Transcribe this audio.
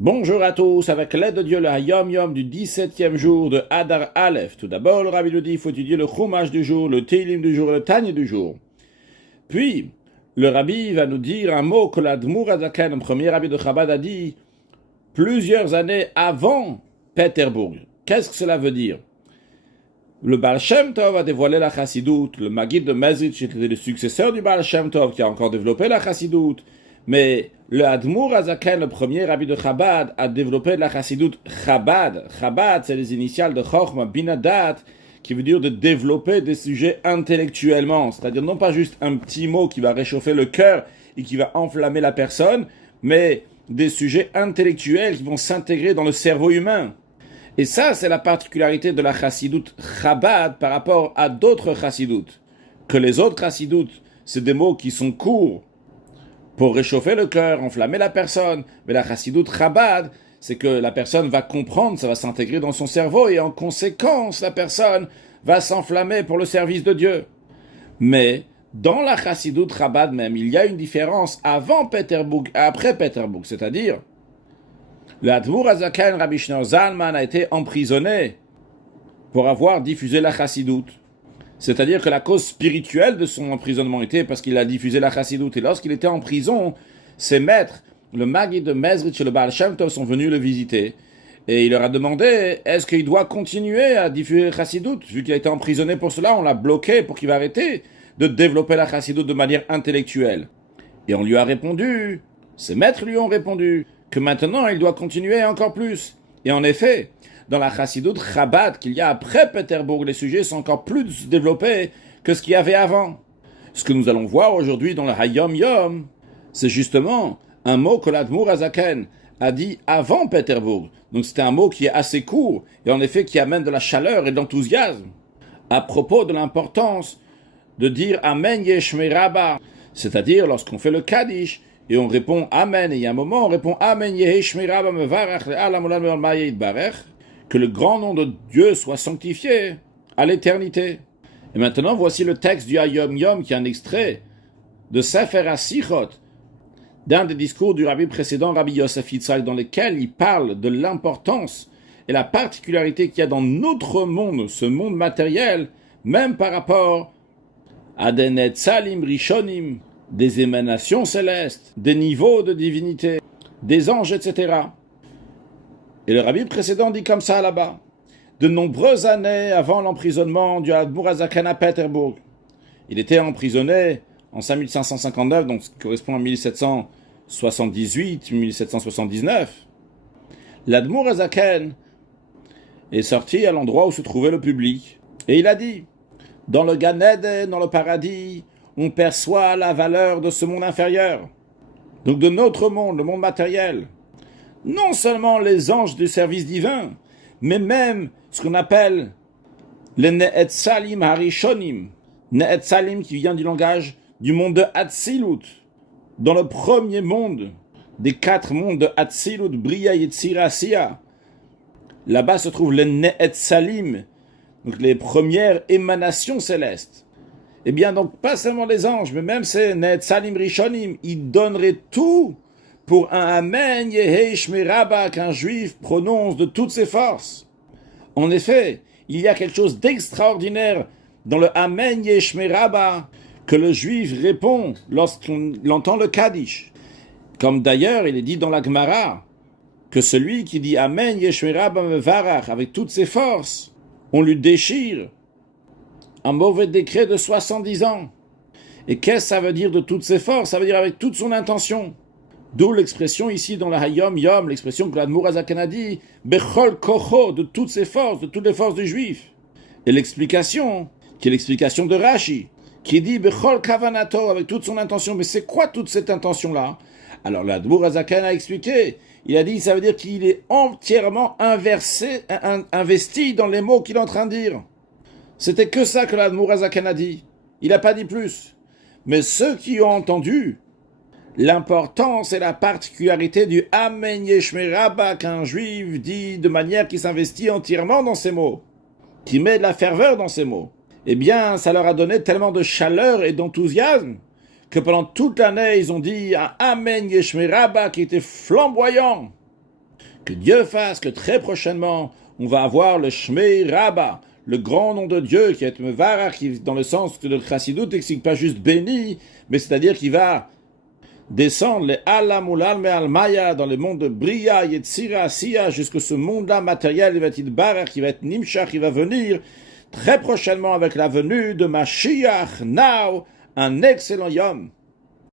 Bonjour à tous, avec l'aide de Dieu, le Hayom Yom du 17e jour de Adar Aleph. Tout d'abord, le Rabbi nous dit, il faut étudier le Chumash du jour, le Teilim du jour, le Tanya du jour. Puis, le Rabbi va nous dire un mot que l'Admour Azaken, le premier Rabbi de Chabad, a dit plusieurs années avant Pétersbourg. Qu'est-ce que cela veut dire? Le Baal Shem Tov a dévoilé la Chassidoute, le Maggid de Mezritch était le successeur du Baal Shem Tov qui a encore développé la Chassidoute, mais le Admour Azaken, le premier rabbi de Chabad, a développé la Chassidoute Chabad. Chabad, c'est les initiales de Chochma Binadat, qui veut dire de développer des sujets intellectuellement, c'est-à-dire non pas juste un petit mot qui va réchauffer le cœur et qui va enflammer la personne, mais des sujets intellectuels qui vont s'intégrer dans le cerveau humain. Et ça, c'est la particularité de la Chassidoute Chabad par rapport à d'autres Chassidoutes. Que les autres Chassidoutes, c'est des mots qui sont courts pour réchauffer le cœur, enflammer la personne. Mais la Chassidoute Chabad, c'est que la personne va comprendre, ça va s'intégrer dans son cerveau et en conséquence, la personne va s'enflammer pour le service de Dieu. Mais dans la Chassidoute Chabad même, il y a une différence avant Pétersbourg et après Pétersbourg, c'est-à-dire le Admour Azaken Rabbi Shneur Zalman a été emprisonné pour avoir diffusé la Chassidoute. C'est-à-dire que la cause spirituelle de son emprisonnement était parce qu'il a diffusé la Chassidoute. Et lorsqu'il était en prison, ses maîtres, le Maggid de Mezritch et le Baal Shem Tov, sont venus le visiter. Et il leur a demandé, est-ce qu'il doit continuer à diffuser la Chassidoute? Vu qu'il a été emprisonné pour cela, on l'a bloqué pour qu'il va arrêter de développer la Chassidoute de manière intellectuelle. Et on lui a répondu, ses maîtres lui ont répondu, que maintenant il doit continuer encore plus. Et en effet, dans la Chassidoute Chabad qu'il y a après Pétersbourg, les sujets sont encore plus développés que ce qu'il y avait avant. Ce que nous allons voir aujourd'hui dans le Hayom Yom, c'est justement un mot que l'Admour Azaken a dit avant Pétersbourg. Donc c'était un mot qui est assez court et en effet qui amène de la chaleur et de l'enthousiasme à propos de l'importance de dire Amen Yeshmei Rabba, c'est-à-dire lorsqu'on fait le Kaddish et on répond Amen, et il y a un moment on répond Amen Yeshmei Rabba Mevarach Alamulan Mevarmayit Barech, que le grand nom de Dieu soit sanctifié à l'éternité. Et maintenant, voici le texte du Hayom Yom, qui est un extrait de Sefer HaSichot, d'un des discours du rabbi précédent, Rabbi Yosef Yitzhak, dans lequel il parle de l'importance et la particularité qu'il y a dans notre monde, ce monde matériel, même par rapport à des Netzalim Rishonim, des émanations célestes, des niveaux de divinité, des anges, etc. Et le rabbi précédent dit comme ça là-bas. De nombreuses années avant l'emprisonnement du Admour Azaken à Pétersbourg, il était emprisonné en 5559, donc ce qui correspond à 1778-1779. L'Admour Azaken est sorti à l'endroit où se trouvait le public. Et il a dit, dans le Gan Eden, dans le paradis, on perçoit la valeur de ce monde inférieur. Donc de notre monde, le monde matériel. Non seulement les anges du service divin, mais même ce qu'on appelle les Ne'etzalim Harishonim. Ne'etzalim qui vient du langage du monde de Hatzilut. Dans le premier monde, des 4 mondes de Hatzilut, Bria, Yetzira, Asiya. Là-bas se trouvent les Ne'etzalim, donc les premières émanations célestes. Eh bien, donc, pas seulement les anges, mais même ces Ne'etzalim Rishonim, ils donneraient tout pour un Amen Yehei Shmei Rabba qu'un juif prononce de toutes ses forces. En effet, il y a quelque chose d'extraordinaire dans le Amen Yehei Shmei Rabba que le juif répond lorsqu'on entend le Kaddish. Comme d'ailleurs, il est dit dans la Gemara que celui qui dit Amen Yehei Shmei Rabba Mevarach avec toutes ses forces, on lui déchire un mauvais décret de 70 ans. Et qu'est-ce que ça veut dire de toutes ses forces? Ça veut dire avec toute son intention. D'où l'expression ici dans la Hayom Yom, l'expression que l'Admour Azaken a dit, Bechol Kocho, de toutes ses forces, de toutes les forces du juif. Et l'explication, qui est l'explication de Rashi, qui dit Bechol Kavanato, avec toute son intention. Mais c'est quoi toute cette intention-là? Alors l'Admour Azaken a expliqué, il a dit, ça veut dire qu'il est entièrement investi dans les mots qu'il est en train de dire. C'était que ça que l'Admour Azaken a dit. Il n'a pas dit plus. Mais ceux qui ont entendu l'importance et la particularité du Amen Yeshmei Rabba qu'un juif dit de manière qui s'investit entièrement dans ces mots, qui met de la ferveur dans ces mots, eh bien, ça leur a donné tellement de chaleur et d'enthousiasme que pendant toute l'année, ils ont dit un Amen Yeshmei Rabba qui était flamboyant. Que Dieu fasse que très prochainement, on va avoir le Shmei Rabba, le grand nom de Dieu qui est Mevarach, qui dans le sens que le Chassidut n'explique pas juste béni, mais c'est-à-dire qu'il va descendre les Alamulal Me'almaya dans le monde de Bria, Yetzira, Siya, jusqu'à ce monde-là matériel, il va être Barach, qui va être Nimshach, qui va venir très prochainement avec la venue de Mashiach, now, un excellent Yom.